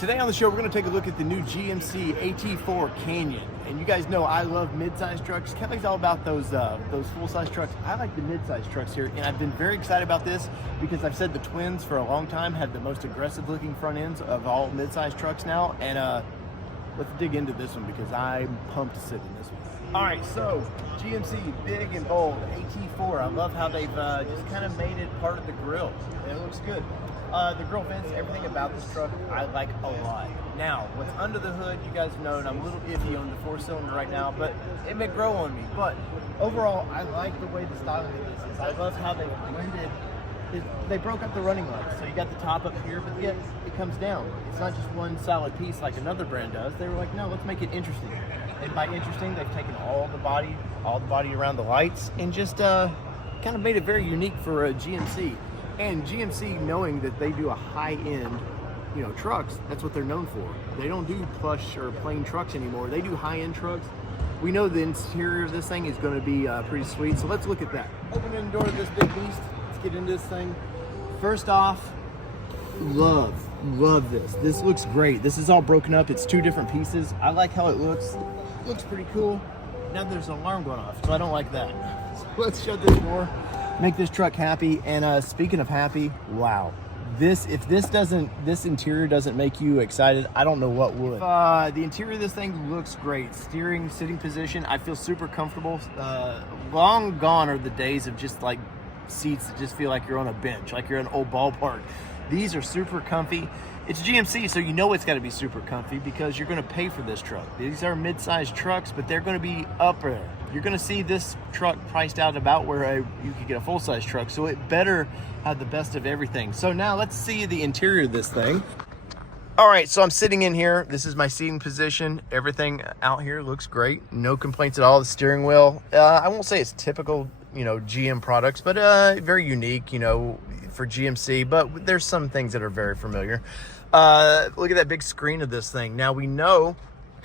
Today on the show, we're going to take a look at the new GMC AT4 Canyon. And you guys know I love mid-size trucks. Kelly's all about those full-size trucks. I like the mid-size trucks here, and I've been very excited about this because I've said the twins for a long time have the most aggressive-looking front ends of all mid-size trucks now. And let's dig into this one because I'm pumped to sit in this one. All right, so GMC, big and bold, AT4. I love how they've just kind of made it part of the grill. It looks good. The grill vents, everything about this truck, I like a lot. Now, what's under the hood, you guys know, and I'm a little iffy on the 4-cylinder right now, but it may grow on me. But overall, I like the way the styling of this is. I love how they blended. They broke up the running lights. So you got the top up here, but yet it comes down. It's not just one solid piece like another brand does. They were like, no, let's make it interesting. And by interesting, they've taken all the body around the lights and just kind of made it very unique for a GMC. And GMC, knowing that they do a high-end, trucks, that's what they're known for. They don't do plush or plain trucks anymore. They do high-end trucks. We know the interior of this thing is going to be pretty sweet, so let's look at that. Opening the door of this big beast. Let's get into this thing. First off, love this. This looks great. This is all broken up. It's two different pieces. I like how it looks. Looks pretty cool. Now there's an alarm going off, so I don't like that. So let's shut this door. Make this truck happy. And speaking of happy, wow, if this interior doesn't make you excited, I don't know what would. The interior of this thing looks great. Steering, sitting position, I feel super comfortable. Long gone are the days of just like seats that just feel like you're on a bench, like you're in an old ballpark. These are super comfy. It's GMC, so you know it's got to be super comfy because you're going to pay for this truck. These are mid-sized trucks, but they're going to be up there. You're going to see this truck priced out about where you could get a full-size truck, so it better have the best of everything. So now let's see the interior of this thing. All right, so I'm sitting in here. This is my seating position. Everything out here looks great. No complaints at all. The steering wheel, I won't say it's typical, GM products, but very unique, for GMC, but there's some things that are very familiar. Look at that big screen of this thing. Now we know,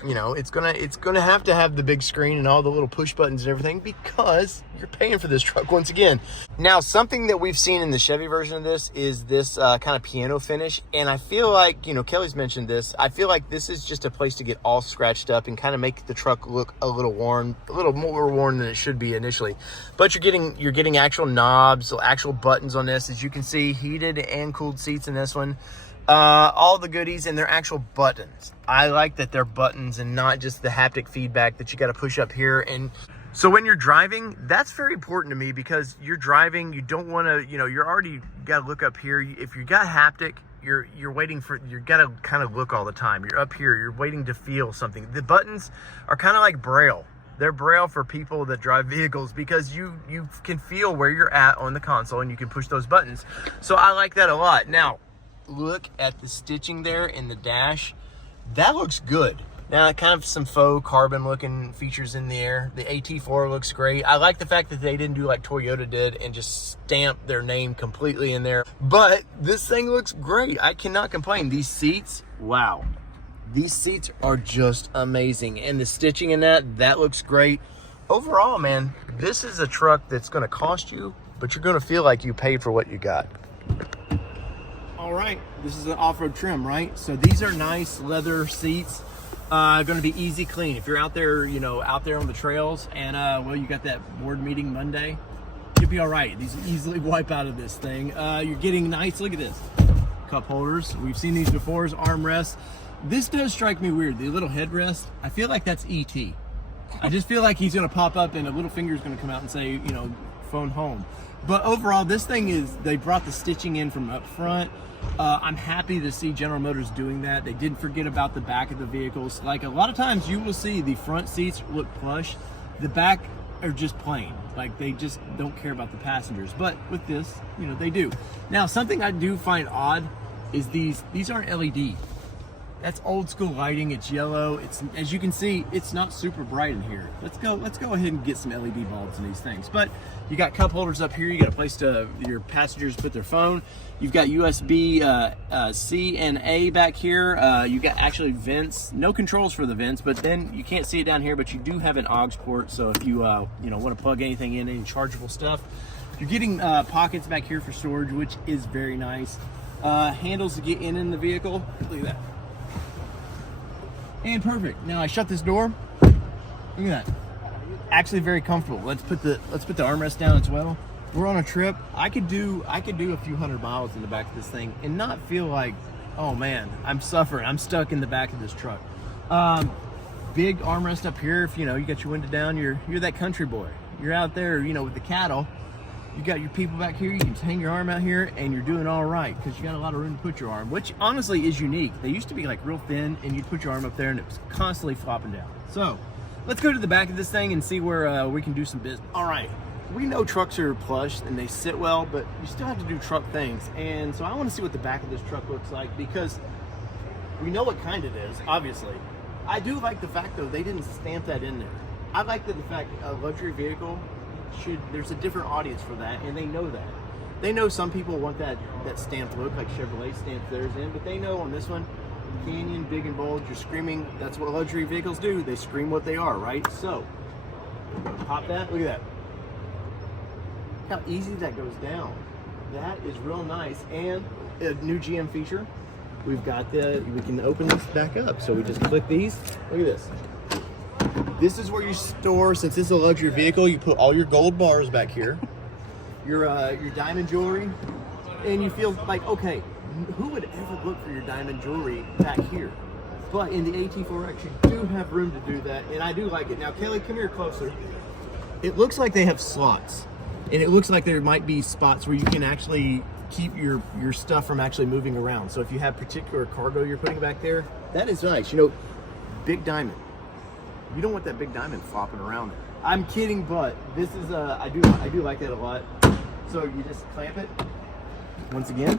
it's gonna have to have the big screen and all the little push buttons and everything because you're paying for this truck once again. Now, something that we've seen in the Chevy version of this is this kind of piano finish, and I feel like, Kelly's mentioned this, I feel like this is just a place to get all scratched up and kind of make the truck look a little worn, a little more worn than it should be initially. But you're getting actual knobs, actual buttons on this. As you can see, heated and cooled seats in this one. All the goodies, and they're actual buttons. I like that they're buttons and not just the haptic feedback that you got to push up here. And so when you're driving, that's very important to me because you're driving, you don't want to, you're already got to look up here. If you got haptic, you're waiting for, you got to kind of look all the time. You're up here, you're waiting to feel something. The buttons are kind of like Braille. They're Braille for people that drive vehicles because you can feel where you're at on the console and you can push those buttons. So I like that a lot. Now, look at the stitching there in the dash. That looks good. Now, kind of some faux carbon looking features in there. The AT4 looks great. I like the fact that they didn't do like Toyota did and just stamp their name completely in there. But this thing looks great. I cannot complain. These seats, wow. These seats are just amazing. And the stitching in that looks great. Overall, man, this is a truck that's going to cost you, but you're going to feel like you paid for what you got. All right, this is an off-road trim, right? So these are nice leather seats, going to be easy clean. If you're out there, out there on the trails and, well, you got that board meeting Monday, you'll be all right. These easily wipe out of this thing. You're getting nice, look at this, cup holders. We've seen these before as armrests. This does strike me weird, the little headrest. I feel like that's E.T. I just feel like he's going to pop up and a little finger is going to come out and say, phone home. But overall, this thing they brought the stitching in from up front. I'm happy to see General Motors doing that. They didn't forget about the back of the vehicles. Like a lot of times you will see the front seats look plush. The back are just plain. Like they just don't care about the passengers. But with this, they do. Now, something I do find odd is these aren't LED. That's old school lighting. It's yellow. It's, as you can see, it's not super bright in here. Let's go ahead and get some LED bulbs in these things. But you got cup holders up here. You got a place to your passengers put their phone. You've got USB C and A back here. You got actually vents. No controls for the vents, but then you can't see it down here. But you do have an aux port. So if you want to plug anything in, any chargeable stuff, you're getting pockets back here for storage, which is very nice. Handles to get in the vehicle. Look at that. And perfect. Now I shut this door. Look at that. Actually very comfortable. Let's put the armrest down as well. We're on a trip. I could do a few hundred miles in the back of this thing and not feel like, oh man, I'm suffering. I'm stuck in the back of this truck. Big armrest up here. If you got your window down, you're that country boy. You're out there, with the cattle. You got your people back here. You can hang your arm out here, and you're doing all right because you got a lot of room to put your arm, which honestly is unique. They used to be like real thin, and you'd put your arm up there, and it was constantly flopping down. So let's go to the back of this thing and see where we can do some business. All right. We know trucks are plush and they sit well, but you still have to do truck things. And so I want to see what the back of this truck looks like because we know what kind it is, obviously. I do like the fact, though, they didn't stamp that in there. I like the fact a luxury vehicle there's a different audience for that, and they know that. They know some people want that stamped look, like Chevrolet stamps theirs in, but they know on this one, Canyon, big and bold, you're screaming. That's what luxury vehicles do. They scream what they are, right? So, pop that. Look at that. Look how easy that goes down. That is real nice. And a new GM feature. We can open this back up. So we just click these. Look at this. This is where you store, since it's a luxury vehicle, you put all your gold bars back here, your diamond jewelry, and you feel like, okay, who would ever look for your diamond jewelry back here? But in the AT4X, you do have room to do that, and I do like it. Now, Kelly, come here closer. It looks like they have slots, and it looks like there might be spots where you can actually keep your stuff from actually moving around. So if you have particular cargo you're putting back there, that is nice. Big diamond. You don't want that big diamond flopping around. I'm kidding, but this is I do like that a lot. So you just clamp it. Once again,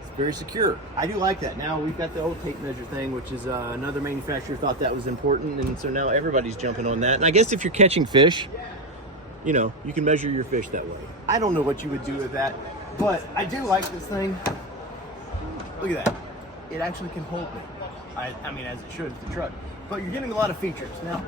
it's very secure. I do like that. Now we've got the old tape measure thing, which is another manufacturer thought that was important, and so now everybody's jumping on that. And I guess if you're catching fish, you can measure your fish that way. I don't know what you would do with that, but I do like this thing. Look at that. It actually can hold me. I mean, as it should, the truck. But you're getting a lot of features. Now,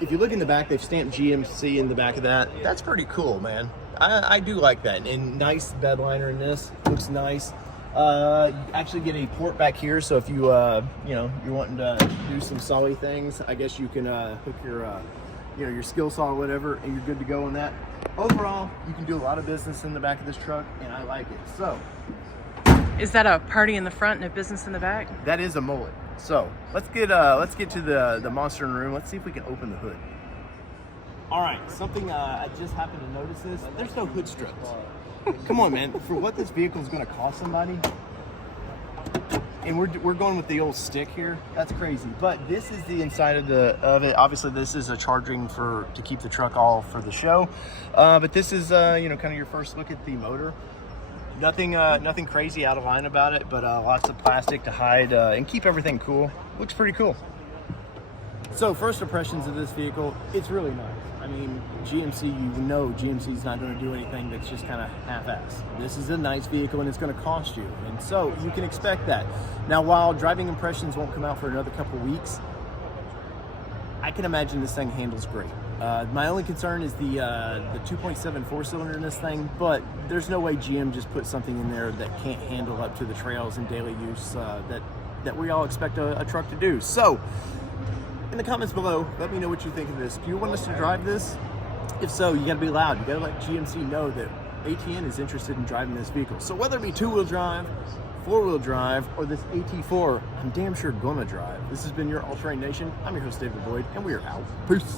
if you look in the back, they've stamped GMC in the back of that. That's pretty cool, man. I do like that. And nice bed liner in this. Looks nice. You actually get a port back here, so if you, you're wanting to do some sawy things, I guess you can hook your, your skill saw or whatever, and you're good to go on that. Overall, you can do a lot of business in the back of this truck, and I like it. So, is that a party in the front and a business in the back? That is a mullet. So let's get to the monster in the room. Let's see if we can open the hood. All right, something I just happened to notice this. There's no hood struts. Come on, man. For what this vehicle is going to cost somebody, and we're going with the old stick here. That's crazy. But this is the inside of it. Obviously, this is a charging to keep the truck all for the show. But this is kind of your first look at the motor. Nothing crazy out of line about it, but lots of plastic to hide and keep everything cool. Looks pretty cool. So first impressions of this vehicle, it's really nice. I mean, GMC's not going to do anything that's just kind of half-assed. This is a nice vehicle and it's going to cost you, and so you can expect that. Now, while driving impressions won't come out for another couple weeks, I can imagine this thing handles great. My only concern is the 2.7 4-cylinder in this thing, but there's no way GM just put something in there that can't handle up to the trails and daily use that we all expect a truck to do. So, in the comments below, let me know what you think of this. Do you want us to drive this? If so, you gotta be loud. You gotta let GMC know that ATN is interested in driving this vehicle. So whether it be 2-wheel drive, 4-wheel drive, or this AT4, I'm damn sure gonna drive. This has been your All Terrain Nation. I'm your host, David Boyd, and we are out. Peace.